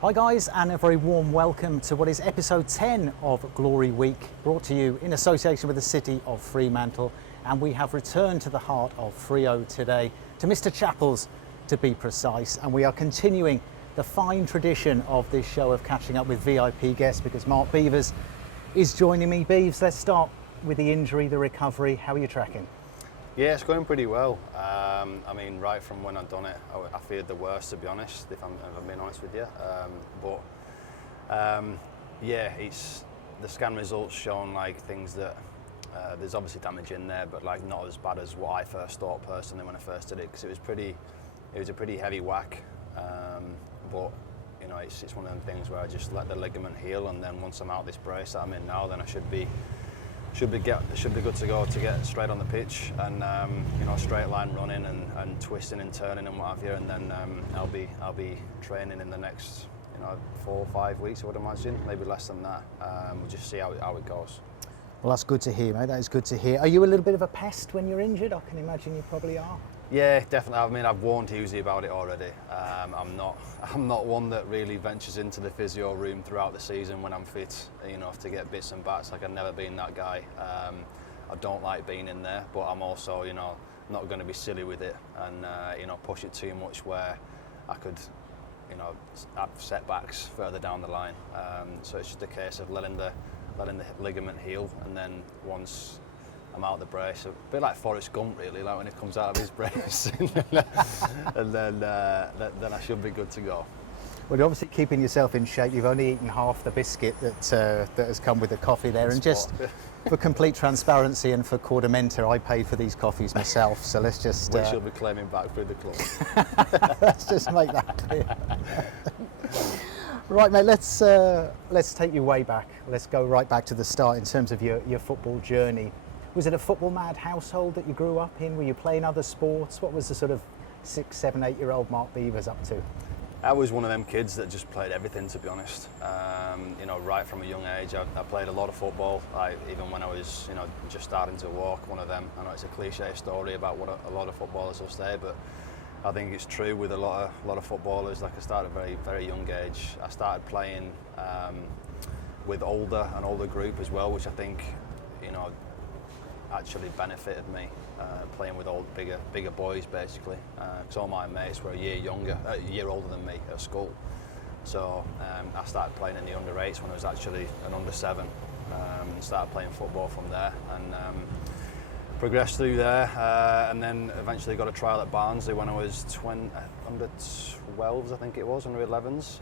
Hi guys, and a very warm welcome to what is episode 10 of Glory Week, brought to you in association with the city of Fremantle. And we have returned to the heart of Freo today, to Mr. Chapels to be precise, and we are continuing the fine tradition of this show of catching up with VIP guests because Mark Beevers is joining me. Beeves, let's start with the injury, the recovery. How are you tracking? Yeah, it's going pretty well. I mean, right from when I'd done it, I feared the worst, to be honest, if I'm being honest with you. Yeah, it's the scan results shown like things that there's obviously damage in there, but like not as bad as what I first thought personally when I first did it, because it was a pretty heavy whack. But you know, it's one of them things where I just let the ligament heal, and then once I'm out this brace that I'm in now, then I should be good to go to get straight on the pitch and you know, straight line running and twisting and turning and what have you, and then I'll be training in the next 4 or 5 weeks, I would imagine, maybe less than that. We'll just see how it goes. Well, that's good to hear, mate. That is good to hear. Are you a little bit of a pest when you're injured? I can imagine you probably are. Yeah, definitely. I mean, I've warned Husey about it already. I'm not one that really ventures into the physio room throughout the season when I'm fit, to get bits and bats. Like, I've never been that guy. I don't like being in there, but I'm also, not going to be silly with it and, push it too much where I could, have setbacks further down the line. So it's just a case of letting the ligament heal, and then once I'm out of the brace, a bit like Forrest Gump really, like when he comes out of his brace, and then I should be good to go. Well, you're obviously keeping yourself in shape. You've only eaten half the biscuit that has come with the coffee there, and just for complete transparency and for Cordamenta, I paid for these coffees myself, so let's just... We should be claiming back through the club. Let's just make that clear. Right, mate, let's take you way back. Let's go right back to the start in terms of your football journey. Was it a football mad household that you grew up in? Were you playing other sports? What was the sort of 6, 7, 8-year-old Mark Beevers up to? I was one of them kids that just played everything, to be honest. Right from a young age, I played a lot of football. Even when I was, just starting to walk, one of them. I know it's a cliche story about what a lot of footballers will say, but I think it's true with a lot of footballers. Like, I started at a very, very young age. I started playing with an older group as well, which I think, actually benefited me, playing with bigger boys basically, because all my mates were a year older than me at school. So I started playing in the under-8s when I was actually an under-7, and started playing football from there, and progressed through there, and then eventually got a trial at Barnsley when I was under-12s, I think it was, under-11s,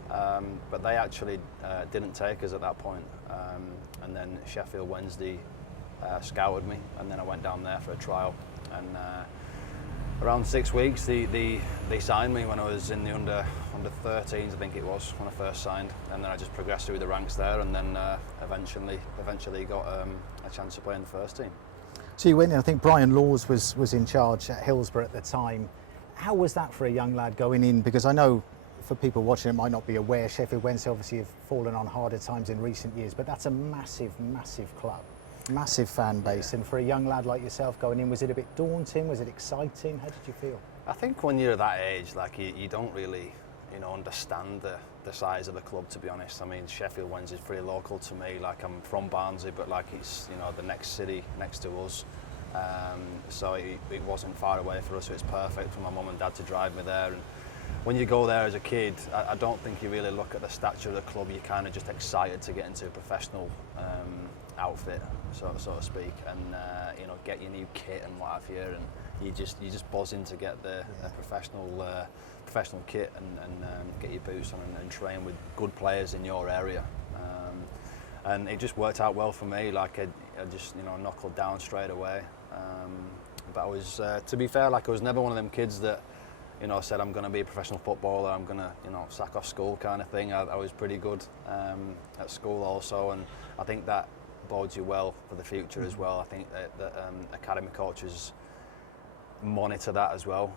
but they actually didn't take us at that point, and then Sheffield Wednesday scouted me, and then I went down there for a trial, and around 6 weeks they signed me when I was in the under 13s, I think it was, when I first signed, and then I just progressed through the ranks there, and then eventually got a chance to play in the first team. So you went in, I think Brian Laws was in charge at Hillsborough at the time. How was that for a young lad going in? Because I know for people watching it might not be aware, Sheffield Wednesday obviously have fallen on harder times in recent years, but that's a massive, massive club. Massive fan base, yeah. And for a young lad like yourself going in, was it a bit daunting? Was it exciting? How did you feel? I think when you're that age, like you don't really, understand the size of the club, to be honest. I mean, Sheffield Wednesday is pretty local to me. Like, I'm from Barnsley, but like it's the next city next to us. So it wasn't far away for us. So it's perfect for my mum and dad to drive me there. And when you go there as a kid, I don't think you really look at the stature of the club. You're kind of just excited to get into a professional outfit, so to speak, and get your new kit and what have you, and you just buzzing to get the professional kit and get your boots on and train with good players in your area, and it just worked out well for me. Like, I just knuckled down straight away, but I was, to be fair, like, I was never one of them kids that said I'm going to be a professional footballer, I'm going to sack off school kind of thing. I was pretty good at school also, and I think that bodes you well for the future as well. I think that academy coaches monitor that as well,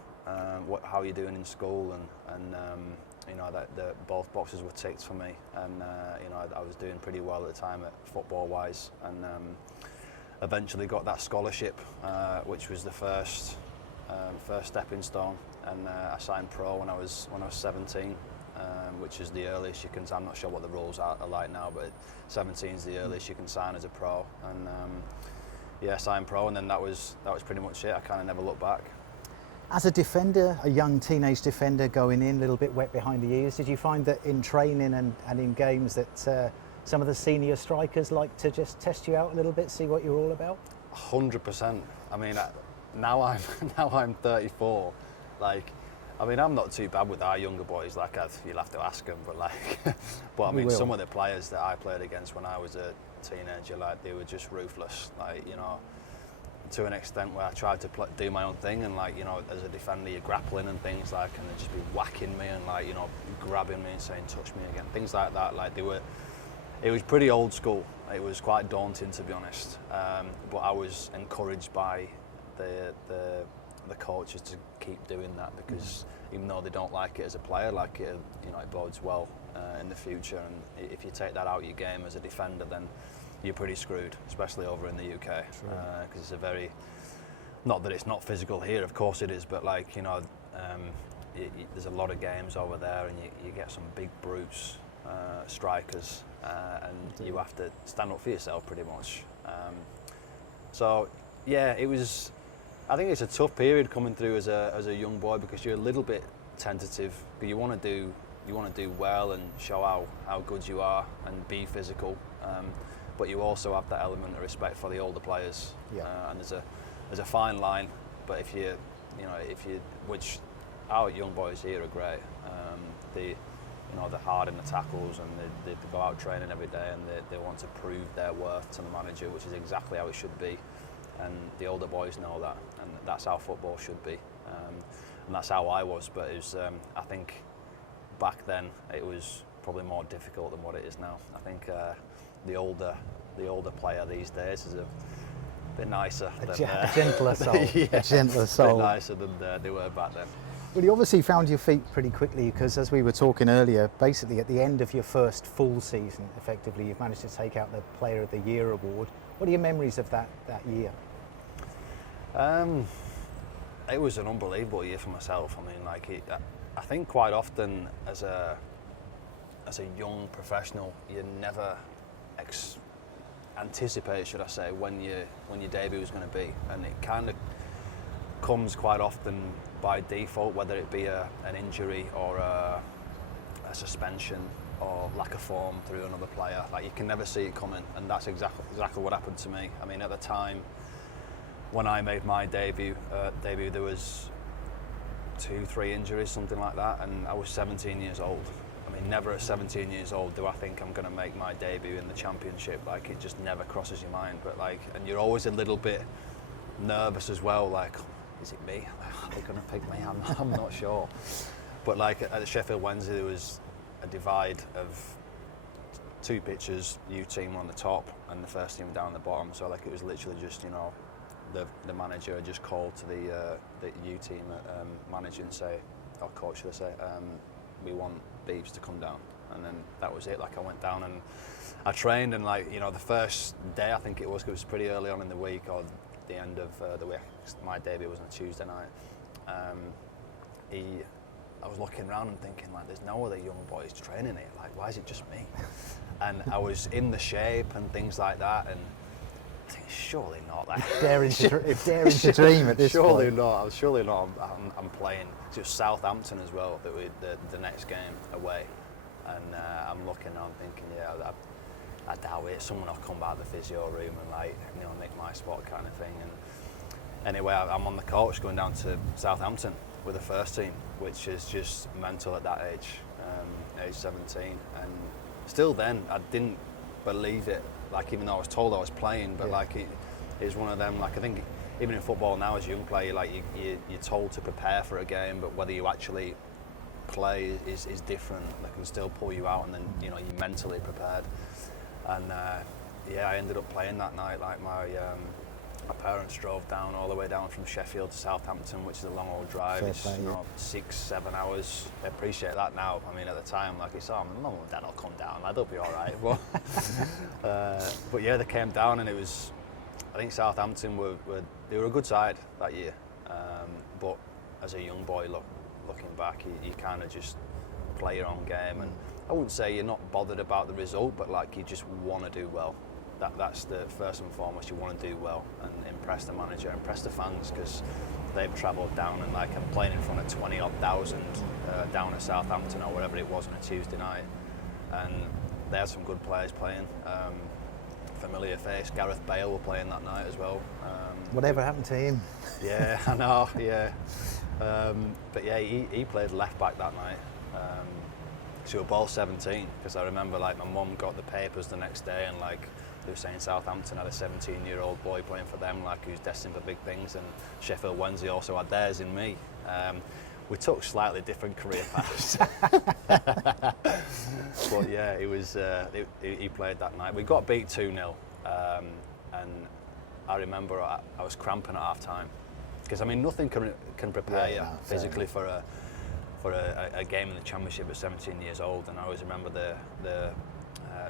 how you're doing in school, and that both boxes were ticked for me, and I was doing pretty well at the time at football wise, and eventually got that scholarship, which was the first stepping stone, and I signed pro when I was 17, which is the earliest you can. I'm not sure what the rules are like now, but 17 is the earliest you can sign as a pro. And yeah, signed pro, and then that was pretty much it. I kind of never looked back. As a defender, a young teenage defender going in, a little bit wet behind the ears, did you find that in training and in games that some of the senior strikers like to just test you out a little bit, see what you're all about? 100%. I mean, now I'm 34. Like, I mean, I'm not too bad with our younger boys. Like, you'll have to ask them, but I mean, some of the players that I played against when I was a teenager, like, they were just ruthless. Like, you know, to an extent where I tried to do my own thing, and like, you know, as a defender, you're grappling and things like, and they'd just be whacking me and like, you know, grabbing me and saying, "Touch me again," things like that. Like, it was pretty old school. It was quite daunting, to be honest. But I was encouraged by the coaches to keep doing that, because even though they don't like it as a player, like it, you know, it bodes well in the future. And if you take that out of your game as a defender, then you're pretty screwed, especially over in the UK, because it's a very, not that it's not physical here, of course it is, but like, you know, there's a lot of games over there, and you get some big brutes, strikers, and you have to stand up for yourself pretty much. So yeah, it was. I think it's a tough period coming through as a young boy, because you're a little bit tentative, but you want to do well and show how good you are and be physical. But you also have that element of respect for the older players, and there's a fine line. But if you which our young boys here are great. They're hard in the tackles, and they go out training every day, and they want to prove their worth to the manager, which is exactly how it should be. And the older boys know that, and that's how football should be, and that's how I was. But it was, I think, back then it was probably more difficult than what it is now. I think the older player these days is a bit nicer, a gentler soul, a gentler soul, a bit nicer than they were back then. Well, you obviously found your feet pretty quickly, because as we were talking earlier, basically at the end of your first full season, effectively, you've managed to take out the Player of the Year award. What are your memories of that year? It was an unbelievable year for myself. I mean, like, I think quite often as a young professional, you never anticipate, should I say, when your debut is going to be, and it kind of comes quite often by default, whether it be an injury or a suspension or lack of form through another player. Like, you can never see it coming, and that's exactly what happened to me. I mean, at the time when I made my debut, there was 2-3 injuries, something like that, and I was 17 years old. I mean, never at 17 years old do I think I'm going to make my debut in the Championship. Like, it just never crosses your mind. But like, and you're always a little bit nervous as well. Like, is it me? Are they going to pick me? I'm not sure. But like at Sheffield Wednesday, there was a divide of 2 pitches, U team on the top and the first team down the bottom. So like, it was literally just, you know, the manager had just called to the U team manager and say, or coach should I say, we want Beeves to come down. And then that was it. Like, I went down and I trained, and like, you know, the first day, I think it was pretty early on in the week, or the end of the week. My debut was on a Tuesday night. I was looking around and thinking, like, there's no other young boys training here. Like, why is it just me? And I was in the shape and things like that, and I think, surely not. Like, daring to dream at this surely point. Not. Surely not. I'm playing just Southampton as well. That we the next game away, and I'm looking. I'm thinking, yeah, I doubt it. Someone will come back to the physio room and, like, you know, nick my spot kind of thing. And anyway, I'm on the coach going down to Southampton with the first team, which is just mental at that age, age 17. And still then, I didn't believe it. Like, even though I was told I was playing, but like, it is one of them. Like, I think even in football now, as a young player, like, you're told to prepare for a game, but whether you actually play is different. They can still pull you out, and then, you know, you're mentally prepared. And I ended up playing that night. Like, my parents drove down all the way down from Sheffield to Southampton, which is a long old drive. It's 6-7 hours. I appreciate that now. I mean, at the time, like, it's, oh, Mum and Dad will come down, like, they'll be all right. But yeah, they came down, and it was, I think Southampton were a good side that year. But as a young boy, looking back, you kind of just play your own game, and I wouldn't say you're not bothered about the result, but like you just want to do well. That's the first and foremost. You want to do well and impress the manager, impress the fans, because they've travelled down, and like I'm playing in front of 20,000 down at Southampton or wherever it was on a Tuesday night, and they had some good players playing. Familiar face, Gareth Bale were playing that night as well. Whatever happened to him? Yeah, I know. Yeah, but yeah, he played left back that night. So we were both 17, because I remember like my mum got the papers the next day, and like they were saying Southampton had a 17-year-old boy playing for them, like who's destined for big things, and Sheffield Wednesday also had theirs in me. We took slightly different career paths, but yeah, he played that night. We got beat 2-0, and I remember I was cramping at half time, because I mean nothing can prepare you physically for a game in the Championship at 17 years old. And I always remember the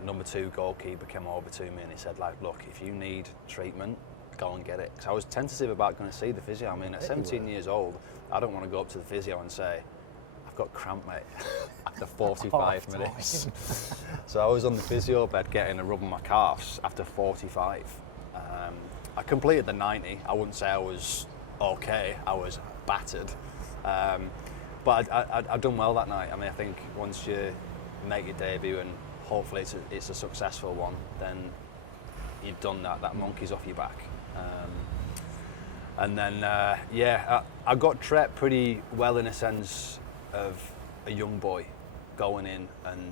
number 2 goalkeeper came over to me and he said, like, look, if you need treatment, go and get it. Because I was tentative about going to see the physio. I mean, at 17 years old, I don't want to go up to the physio and say, I've got cramp, mate, after 45 minutes. So I was on the physio bed getting a rub on my calves after 45. I completed the 90. I wouldn't say I was okay, I was battered. But I'd done well that night. I mean, I think once you make your debut and hopefully it's a successful one, then you've done that monkey's off your back. And then, I got treated pretty well in a sense of a young boy going in and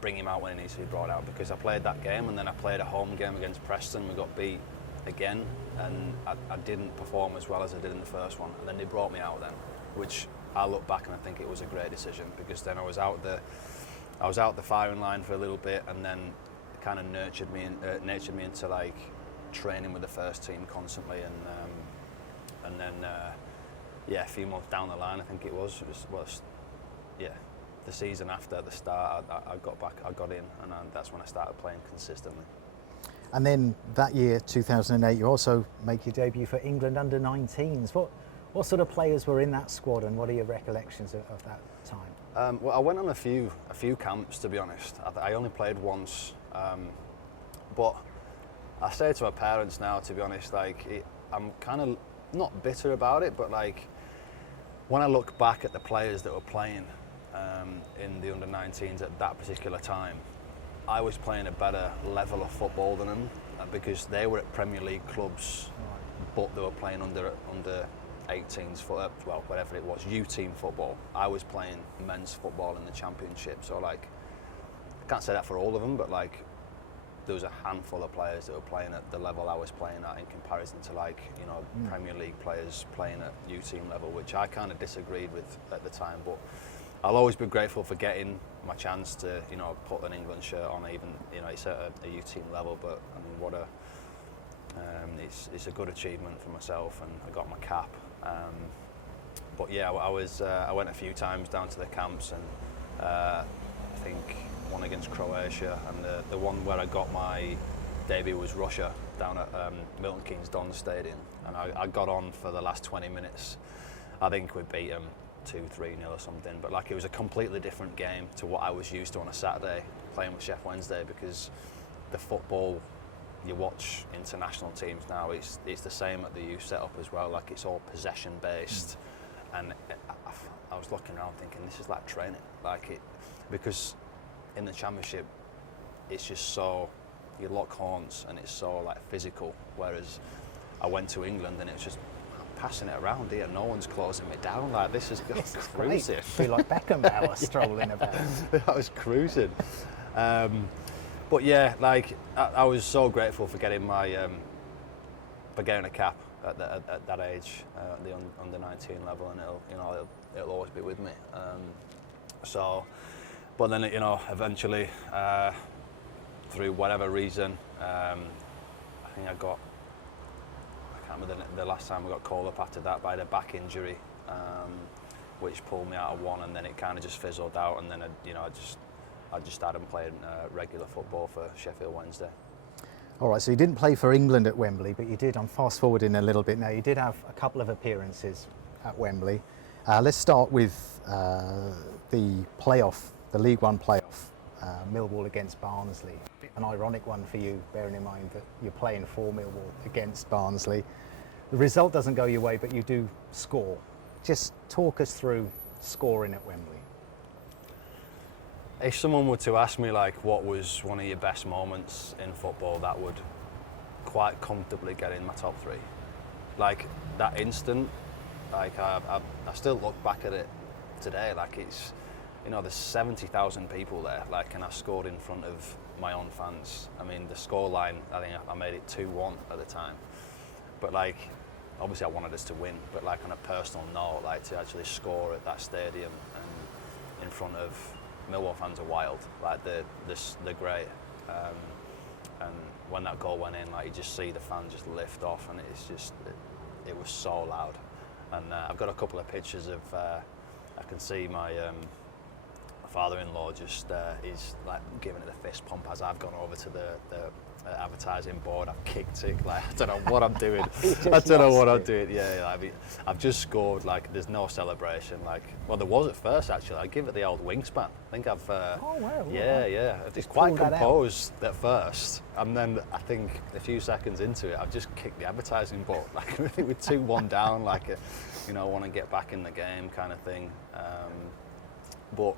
bring him out when he needs to be brought out, because I played that game and then I played a home game against Preston. We got beat again, and I didn't perform as well as I did in the first one, and then they brought me out then, which I look back and I think it was a great decision, because then I was out the firing line for a little bit, and then it kind of nurtured me into like training with the first team constantly, and then a few months down the line, I think it was the season after the start, I got in, and that's when I started playing consistently. And then that year, 2008, you also make your debut for England under-19s. What sort of players were in that squad, and what are your recollections of that time? Well, I went on a few camps, to be honest. I only played once, but I say to my parents now, to be honest, like I'm kind of not bitter about it, but like when I look back at the players that were playing in the under-19s at that particular time, I was playing a better level of football than them, because they were at Premier League clubs, but they were playing under 18s, whatever it was, U-team football. I was playing men's football in the Championship, so like I can't say that for all of them, but like there was a handful of players that were playing at the level I was playing at in comparison to like, you know, Premier League players playing at U-team level, which I kind of disagreed with at the time. But I'll always be grateful for getting my chance to, you know, put an England shirt on, even, you know, it's at a U-team level, but I mean, it's a good achievement for myself, and I got my cap. But yeah, I went a few times down to the camps, and I think one against Croatia, and the one where I got my debut was Russia, down at Milton Keynes Dons Stadium, and I got on for the last 20 minutes. I think we beat them 2-3-0 or something, but like it was a completely different game to what I was used to on a Saturday playing with Sheffield Wednesday, because the football you watch international teams now, it's the same at the youth setup as well. Like it's all possession based, and I was looking around thinking this is like training, like it, because in the Championship it's just so, you lock horns and it's so like physical, whereas I went to England and it was just, I'm passing it around here, no one's closing me down, like this is cruising. I feel like Beckenbauer strolling about. I was cruising. But yeah, like I was so grateful for getting my for getting a cap at that age, at the under-19 level, and it'll always be with me. But then eventually, through whatever reason, I think I can't remember the last time I got called up after that, but I had a back injury, which pulled me out of one, and then it kind of just fizzled out, and then I just started playing regular football for Sheffield Wednesday. All right, so you didn't play for England at Wembley, but you did, I'm fast forwarding a little bit now, you did have a couple of appearances at Wembley. Let's start with the playoff, the League One playoff, Millwall against Barnsley. An ironic one for you, bearing in mind that you're playing for Millwall against Barnsley. The result doesn't go your way, but you do score. Just talk us through scoring at Wembley. If someone were to ask me like what was one of your best moments in football, that would quite comfortably get in my top three. Like that instant, like I still look back at it today, like it's, you know, there's 70,000 people there, like, and I scored in front of my own fans. I mean, the scoreline, I think I made it 2-1 at the time. But like, obviously I wanted us to win, but like on a personal note, like to actually score at that stadium and in front of Millwall fans are wild, like they're great. And when that goal went in, like you just see the fans just lift off, and it's just, it was so loud. And I've got a couple of pictures of, I can see my father-in-law just is like giving it a fist pump as I've gone over to the advertising board. I've kicked it, like I don't know what I'm doing. I don't know what I'm doing. Yeah, I mean, I've just scored. Like there's no celebration. Like, well, there was at first actually. I give it the old wingspan. I think I've. Oh wow. Yeah. It's quite composed at first, and then I think a few seconds into it, I've just kicked the advertising board. Like with 2-1 down, like want to get back in the game kind of thing. But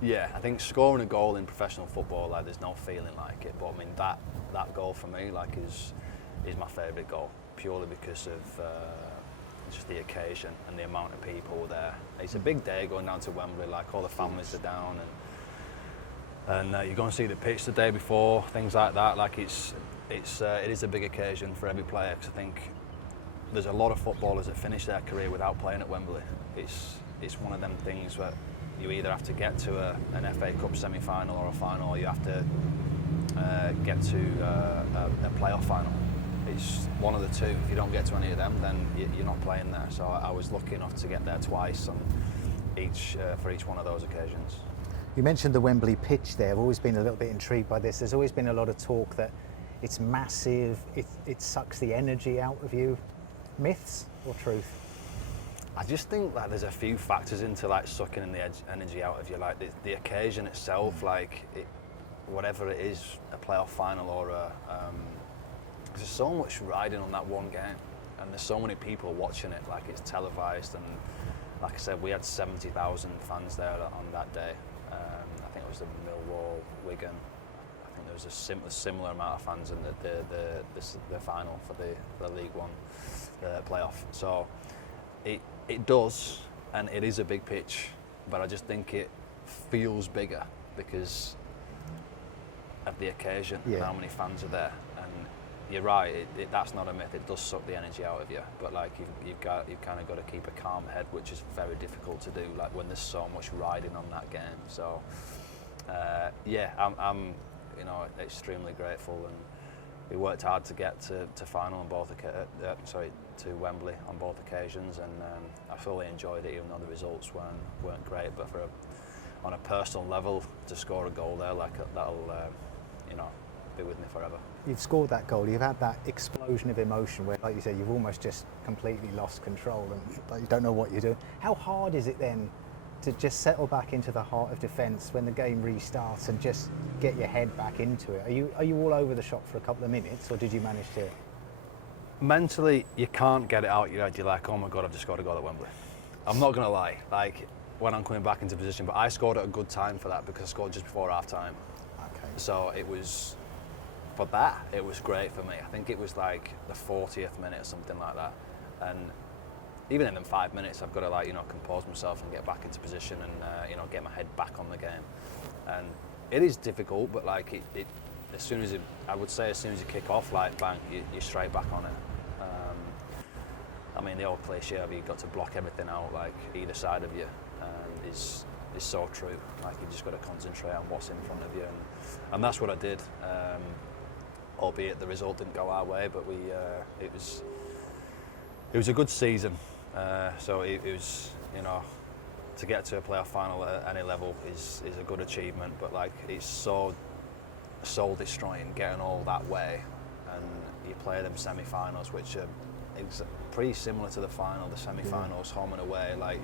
yeah, I think scoring a goal in professional football, like there's no feeling like it. But I mean that goal for me, like is my favourite goal, purely because of just the occasion and the amount of people there. It's a big day going down to Wembley, like all the families are down, and you go and see the pitch the day before, things like that. Like it is a big occasion for every player, because I think there's a lot of footballers that finish their career without playing at Wembley. It's one of them things where you either have to get to an FA Cup semi-final or a final, or you have to get to a playoff final. It's one of the two. If you don't get to any of them, then you're not playing there. So I was lucky enough to get there twice on for each one of those occasions. You mentioned the Wembley pitch there. I've always been a little bit intrigued by this. There's always been a lot of talk that it's massive, it sucks the energy out of you. Myths or truth? I just think like there's a few factors into like sucking in the energy out of you, like the occasion itself, like whatever it is, a playoff final or there's so much riding on that one game, and there's so many people watching it, like it's televised, and like I said, we had 70,000 fans there on that day. I think it was the Millwall, Wigan. I think there was a similar amount of fans in the final for the League One playoff. So it does, and it is a big pitch, but I just think it feels bigger because of the occasion and how many fans are there. And you're right, that's not a myth. It does suck the energy out of you, but like you've kind of got to keep a calm head, which is very difficult to do. Like when there's so much riding on that game. So I'm extremely grateful, and we worked hard to get to final on both to Wembley on both occasions, and I fully enjoyed it, even though the results weren't great. But on a personal level, to score a goal there, like that'll be with me forever. You've scored that goal. You've had that explosion of emotion where, like you said, you've almost just completely lost control and like, you don't know what you're doing. How hard is it then to just settle back into the heart of defence when the game restarts and just get your head back into it? Are you all over the shop for a couple of minutes, or did you manage to? Mentally, you can't get it out your head. You're like, oh my God, I've just got to go to Wembley. I'm not going to lie, like when I'm coming back into position, but I scored at a good time for that because I scored just before half time. Okay. So it was great for me. I think it was like the 40th minute or something like that. And even in them 5 minutes, I've got to compose myself and get back into position and get my head back on the game. And it is difficult, but like as soon as you kick off, like bang, you're straight back on it. I mean, the old cliche of you've got to block everything out, like either side of you, is so true. Like you just got to concentrate on what's in front of you, and that's what I did. Albeit the result didn't go our way, but it was a good season. So it was, to get to a playoff final at any level is a good achievement. But like it's so soul destroying getting all that way, and you play them semi-finals, which are pretty similar to the final. The semi-finals, home and away. Like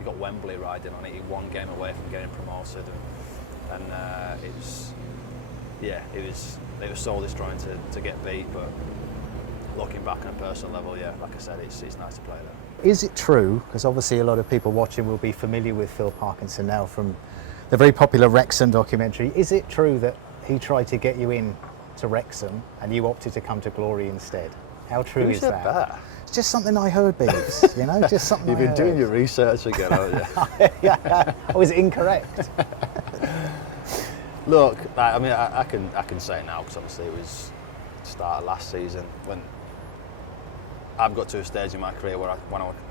you got Wembley riding on it. You're one game away from getting promoted, and it was soul destroying to get beat. But looking back on a personal level, yeah, like I said, it's nice to play there. Is it true, because obviously a lot of people watching will be familiar with Phil Parkinson now from the very popular Wrexham documentary, is it true that he tried to get you in to Wrexham and you opted to come to Glory instead? How true is that? It's just something I heard, Beevers, you know, just something You've been doing your research again, haven't you? Yeah, I was incorrect. Look, I mean, I can say it now because obviously it was the start of last season when I've got to a stage in my career where I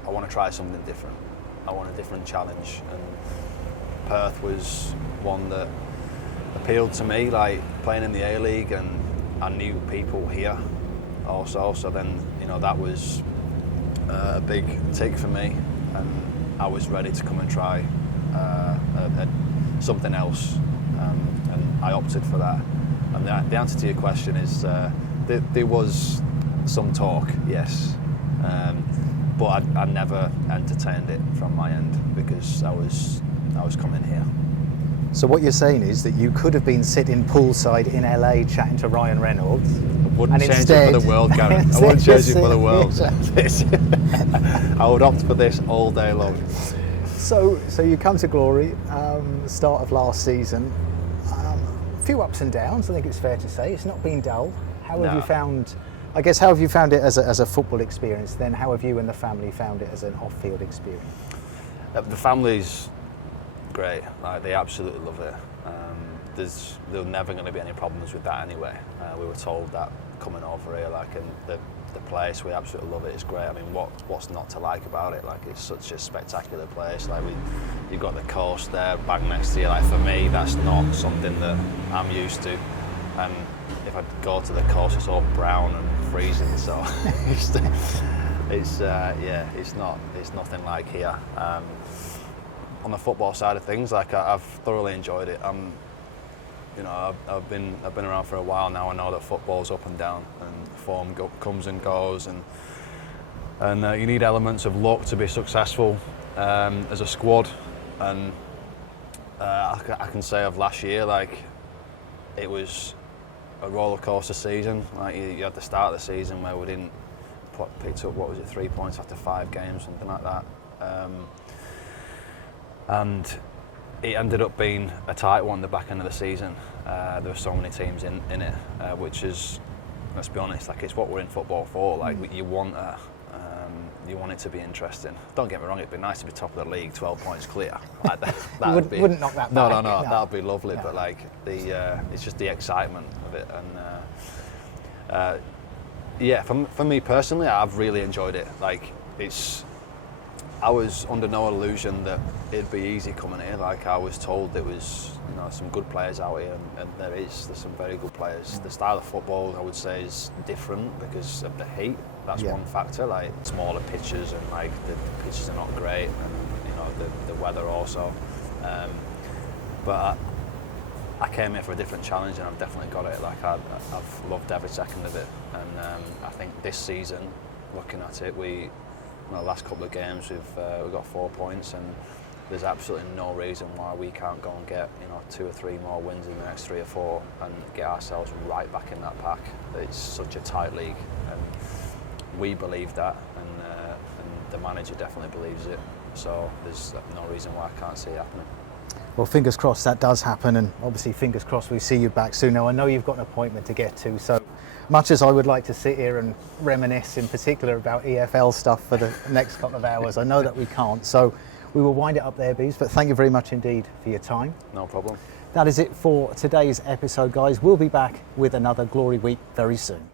want to try something different. I want a different challenge, and Perth was one that appealed to me, like playing in the A-League, and I knew people here also, so then, you know, that was a big tick for me, and I was ready to come and try something else, and I opted for that. And the answer to your question is there was some talk, yes, but I never entertained it from my end because I was coming here. So what you're saying is that you could have been sitting poolside in LA chatting to Ryan Reynolds. Wouldn't change it for the world, Gary. I wouldn't change it for the world. I would opt for this all day long. So you come to Glory, start of last season. A few ups and downs, I think it's fair to say. It's not been dull. How have you found it as a football experience? Then how have you and the family found it as an off-field experience? The family's great. Like, they absolutely love it. There's never going to be any problems with that anyway. We were told that coming over here, like, and the place, we absolutely love it. It's great. I mean, what's not to like about it? Like, it's such a spectacular place. Like, you've got the coast there, bang next to you. Like, for me, that's not something that I'm used to. And if I go to the coast, it's all brown and freezing. So it's nothing like here. On the football side of things, like, I've thoroughly enjoyed it. You know, I've been around for a while now. I know that football's up and down, and form comes and goes, and you need elements of luck to be successful as a squad. And I can say of last year, like, it was a roller coaster season. Like, you had the start of the season where we didn't picked up 3 points after 5 games, something like that. And it ended up being a tight one at the back end of the season. There were so many teams in it, which is, let's be honest, like, it's what we're in football for. Like, you want it to be interesting. Don't get me wrong, it'd be nice to be top of the league, 12 points clear. Like, wouldn't knock that back. No, that'd be lovely. No. But like, it's just the excitement of it, and yeah, for me personally, I've really enjoyed it. Like, I was under no illusion that it'd be easy coming here. Like, I was told there was, you know, some good players out here, and there's some very good players. The style of football, I would say, is different because of the heat. That's one factor. Like, smaller pitches, and like the pitches are not great, and, you know, the weather also. But I came here for a different challenge, and I've definitely got it. Like, I've loved every second of it, and I think this season, looking at it, the last couple of games we've got 4 points, and there's absolutely no reason why we can't go and get, you know, 2 or 3 more wins in the next 3 or 4 and get ourselves right back in that pack. It's such a tight league, and we believe that, and the manager definitely believes it. So there's no reason why I can't see it happening. Well, fingers crossed that does happen, and obviously fingers crossed we see you back soon. Now, I know you've got an appointment to get to, so much as I would like to sit here and reminisce in particular about EFL stuff for the next couple of hours, I know that we can't, so we will wind it up there, Bees, but thank you very much indeed for your time. No problem. That is it for today's episode, guys. We'll be back with another Glory Week very soon.